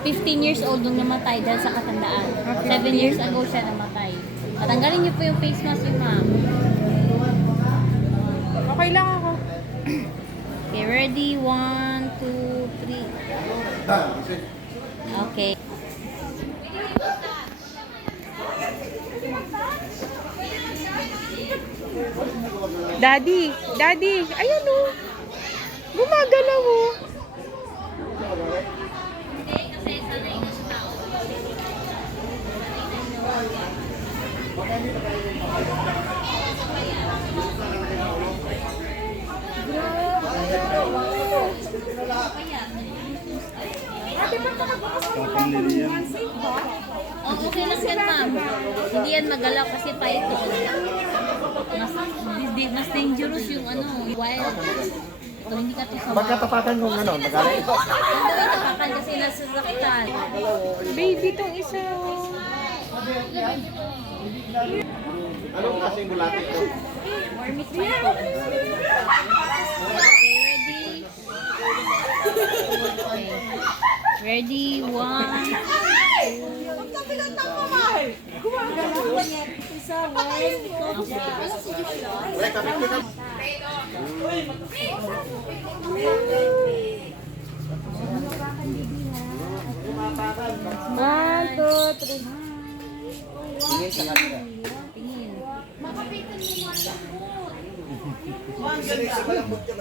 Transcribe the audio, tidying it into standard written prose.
15 years old nung namatay dahil sa katandaan. 7 years ago siya namatay. Patanggalin niyo po yung face mask niyo, ma'am. Okay lang ako. Okay, ready? 1, 2, 3. Okay. Daddy, Daddy, ayan o. Gumagalaw o. Ate, ba't nakagbukas ka ng tulungan? Safe ba? Oh, okay lang yan, ma'am. Hindi yan magalaw kasi python. Mas dangerous yung wild. Kung hindi ka to sa Pagkatapatan kung ano, magaling. Ito tapakan kasi nasasaktan. Baby tong isa. Anong klaseng bulati ito? Marmit python. Okay, ready? Okay. Ready? 1, 2. One, two, three. Tingin sa kanila. Tingin. Tingin sa malambot ka.